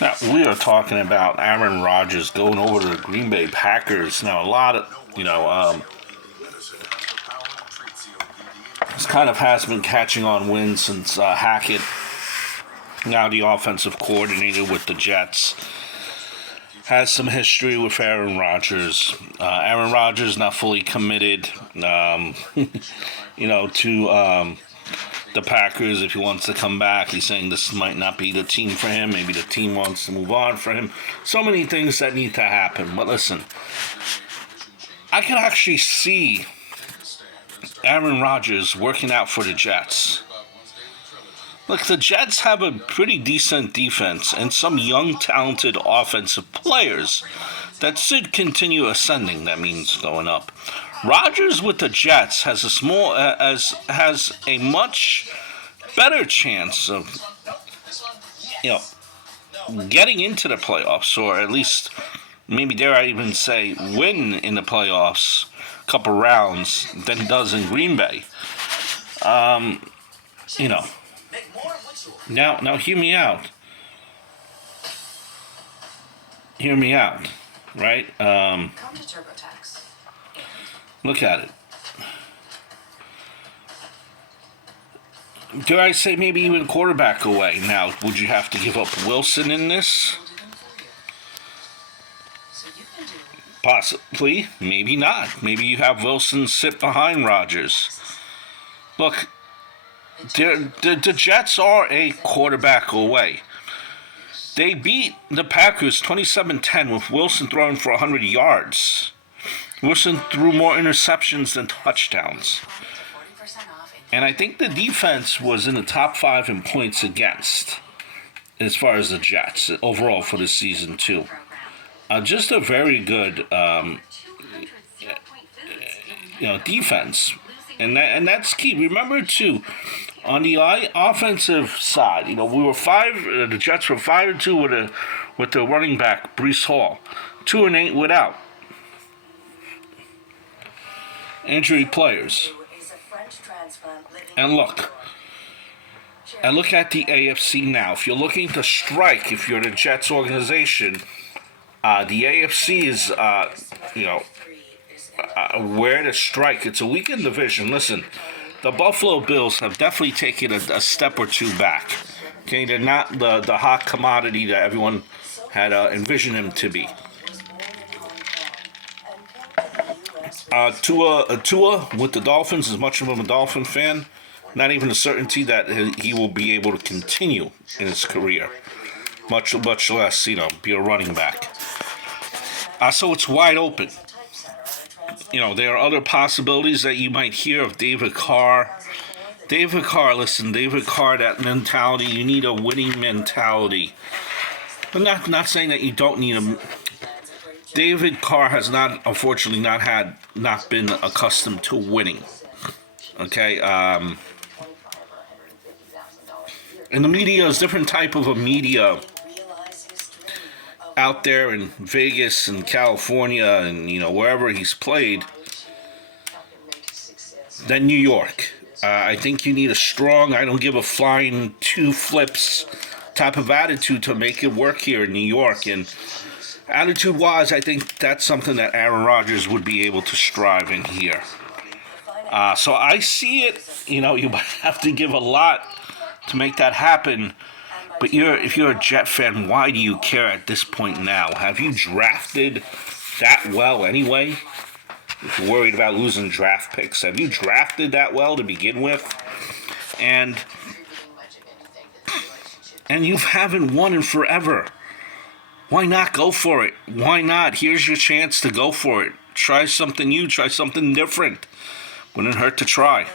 Now, we are talking about Aaron Rodgers going over to the Green Bay Packers. Now, a lot of, this kind of has been catching on wind since Hackett, now the offensive coordinator with the Jets, has some history with Aaron Rodgers. Aaron Rodgers not fully committed, to the Packers. If he wants to come back, he's saying this might not be the team for him. Maybe the team wants to move on for him. So many things that need to happen. But listen, I can actually see Aaron Rodgers working out for the Jets. Look, the Jets have a pretty decent defense and some young, talented offensive players that should continue ascending. That means going up. Rodgers with the Jets has a much better chance of getting into the playoffs, or at least maybe dare I even say win in the playoffs a couple rounds than he does in Green Bay. Now hear me out. Hear me out, right? Look at it. Dare I say maybe even quarterback away? Now, would you have to give up Wilson in this? Possibly. Maybe not. Maybe you have Wilson sit behind Rodgers. Look, the Jets are a quarterback away. They beat the Packers 27-10 with Wilson throwing for 100 yards. Wilson threw more interceptions than touchdowns. And I think the defense was in the top 5 in points against, as far as the Jets, overall for the season, too. Just a very good, defense. And that's key. Remember, too, on the offensive side, the Jets were 5-2 with the running back, Breece Hall. 2-8 without injury players. And look at the AFC now. If you're looking to strike, if you're the Jets organization, the AFC is, where to strike. It's a weakened division. Listen, the Buffalo Bills have definitely taken a step or two back. Okay, they're not the hot commodity that everyone had envisioned them to be. Tua with the Dolphins, as much of a Dolphin fan, not even a certainty that he will be able to continue in his career, much less, be a running back. So it's wide open. There are other possibilities that you might hear of David Carr. David Carr, that mentality, you need a winning mentality. I'm not saying that you don't need a... David Carr has unfortunately not been accustomed to winning. Okay, and the media is different type of a media out there in Vegas and California and wherever he's played than New York. I think you need a strong, I don't give a flying 2 flips type of attitude to make it work here in New York. And attitude-wise, I think that's something that Aaron Rodgers would be able to strive in here. So I see it, you might have to give a lot to make that happen. But if you're a Jet fan, why do you care at this point now? Have you drafted that well anyway? If you're worried about losing draft picks, have you drafted that well to begin with? And you haven't won in forever. Why not go for it? Why not? Here's your chance to go for it. Try something new. Try something different. Wouldn't hurt to try.